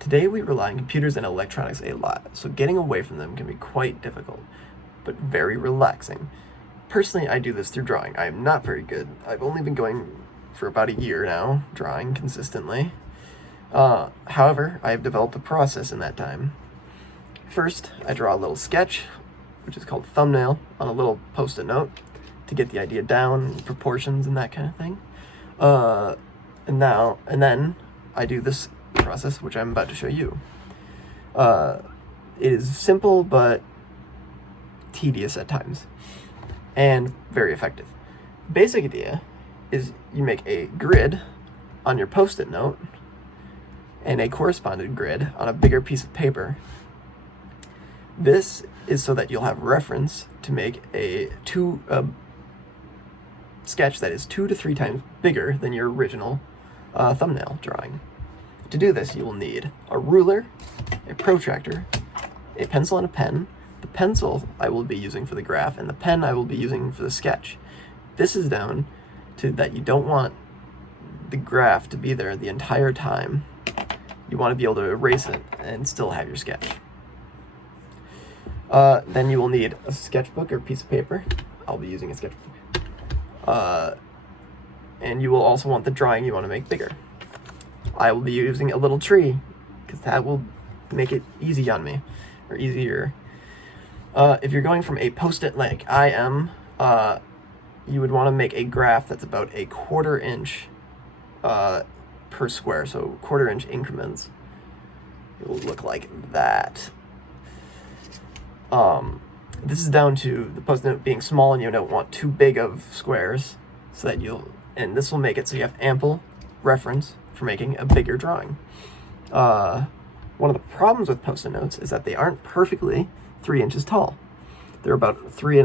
Today we rely on computers and electronics a lot, so getting away from them can be quite difficult, but very relaxing. Personally, I do this through drawing. I am not very good. I've only been going for about a year now, drawing consistently. However, I have developed a process in that time. First, I draw a little sketch, which is called thumbnail, on a little post-it note to get the idea down, proportions and that kind of thing. And then I do this process, which I'm about to show you. It is simple but tedious at times, and very effective. Basic idea is you make a grid on your post-it note and a corresponding grid on a bigger piece of paper. This is so that you'll have reference to make a sketch that is 2 to 3 times bigger than your original thumbnail drawing. To do this, you will need a ruler, a protractor, a pencil and a pen. The pencil I will be using for the graph, and the pen I will be using for the sketch. This is down to that you don't want the graph to be there the entire time. You want to be able to erase it and still have your sketch. Then you will need a sketchbook or piece of paper. I'll be using a sketchbook. And you will also want the drawing you want to make bigger. I will be using a little tree, because that will make it easy on me, or easier. If you're going from a post-it like I am, you would want to make a graph that's about a 1/4 inch per square, so 1/4 inch increments. It will look like that. This is down to the post-it note being small, and you don't want too big of squares, so that and this will make it so you have ample reference for making a bigger drawing. One of the problems with post-it notes is that they aren't perfectly 3 inches tall. They're about not 3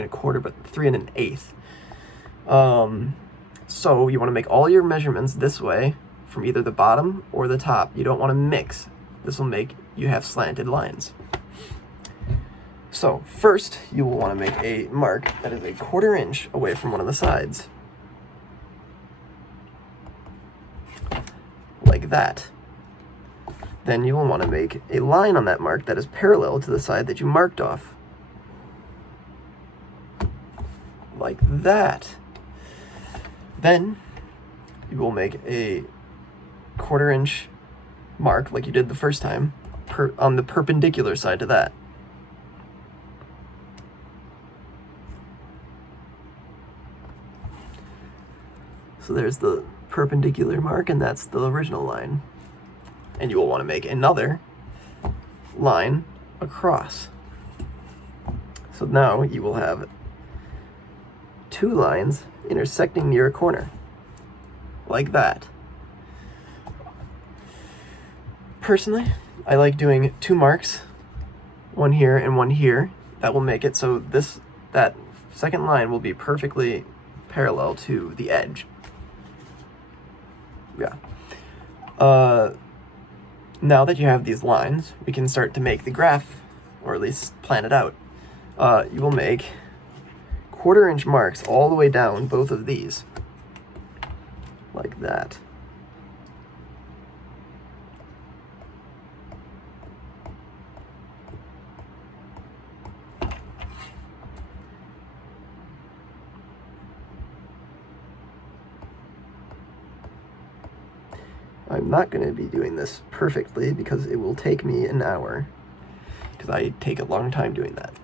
1/4, but 3 1/8. So you want to make all your measurements this way from either the bottom or the top. You don't want to mix. This will make you have slanted lines. So first, you will want to make a mark that is a 1/4 inch away from one of the sides. Like that. Then you will want to make a line on that mark that is parallel to the side that you marked off. Like that. Then you will make a 1/4 inch mark like you did the first time on the perpendicular side to that. So there's the perpendicular mark, and that's the original line. And you will want to make another line across. So now you will have 2 lines intersecting near a corner, like that. Personally, I like doing 2 marks, one here and one here. That will make it so that second line will be perfectly parallel to the edge. Yeah. Now that you have these lines, we can start to make the graph, or at least plan it out. You will make 1/4 inch marks all the way down both of these, like that. I'm not going to be doing this perfectly because it will take me an hour, because I take a long time doing that.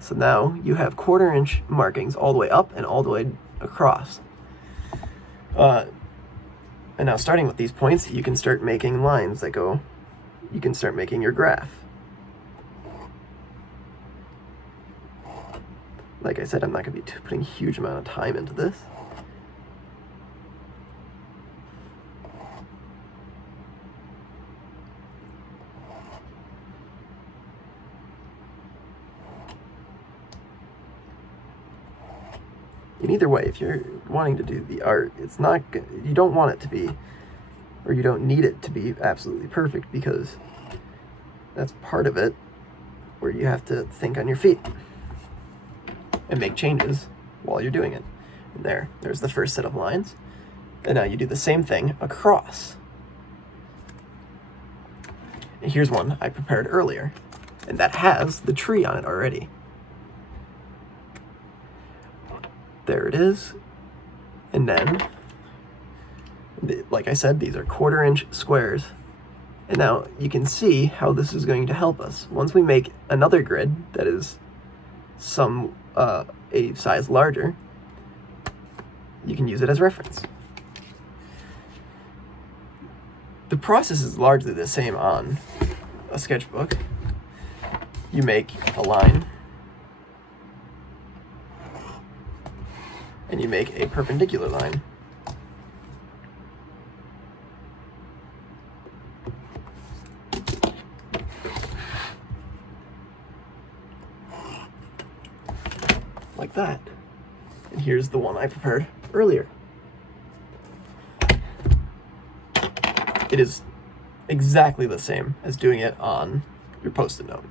So now you have 1/4 inch markings all the way up and all the way across. And now starting with these points, you can start making lines that go, you can start making your graph. Like I said, I'm not going to be putting a huge amount of time into this. And either way, if you're wanting to do the art, you don't want it to be, or you don't need it to be absolutely perfect, because that's part of it where you have to think on your feet and make changes while you're doing it. And there's the first set of lines. And now you do the same thing across. And here's one I prepared earlier, and that has the tree on it already. There it is. And then, like I said, these are 1/4-inch squares. And now you can see how this is going to help us. Once we make another grid that is a size larger, you can use it as reference. The process is largely the same on a sketchbook. You make a line, and you make a perpendicular line. Like that. And here's the one I prepared earlier. It is exactly the same as doing it on your Post-it note.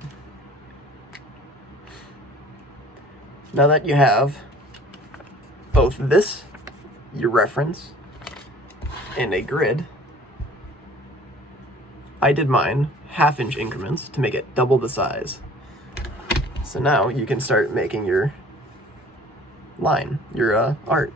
Now that you have both this, your reference, and a grid, I did mine 1/2-inch increments to make it double the size. So now you can start making your line, your art.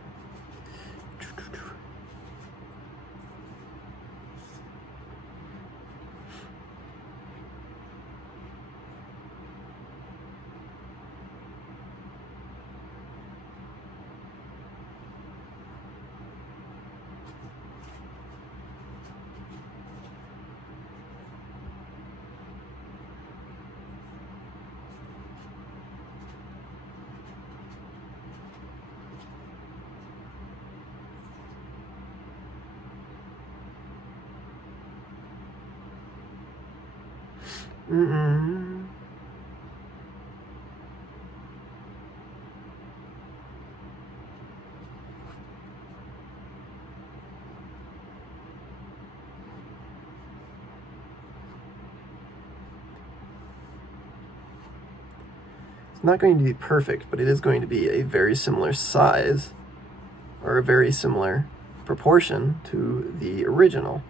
It's not going to be perfect, but it is going to be a very similar size, or a very similar proportion to the original.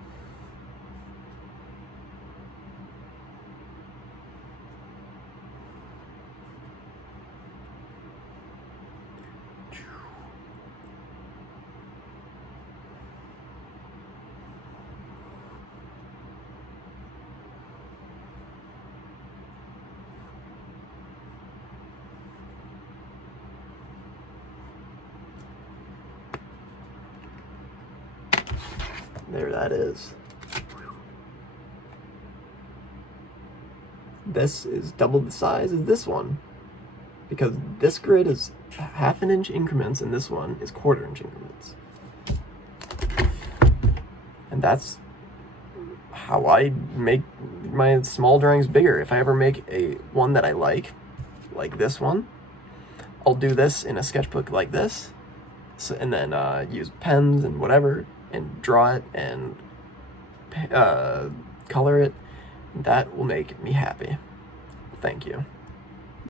There that is. This is double the size as this one, because this grid is 1/2-inch increments and this one is 1/4-inch increments. And that's how I make my small drawings bigger. If I ever make a one that I like this one, I'll do this in a sketchbook like this, and then use pens and whatever, and draw it and color it. That will make me happy. Thank you.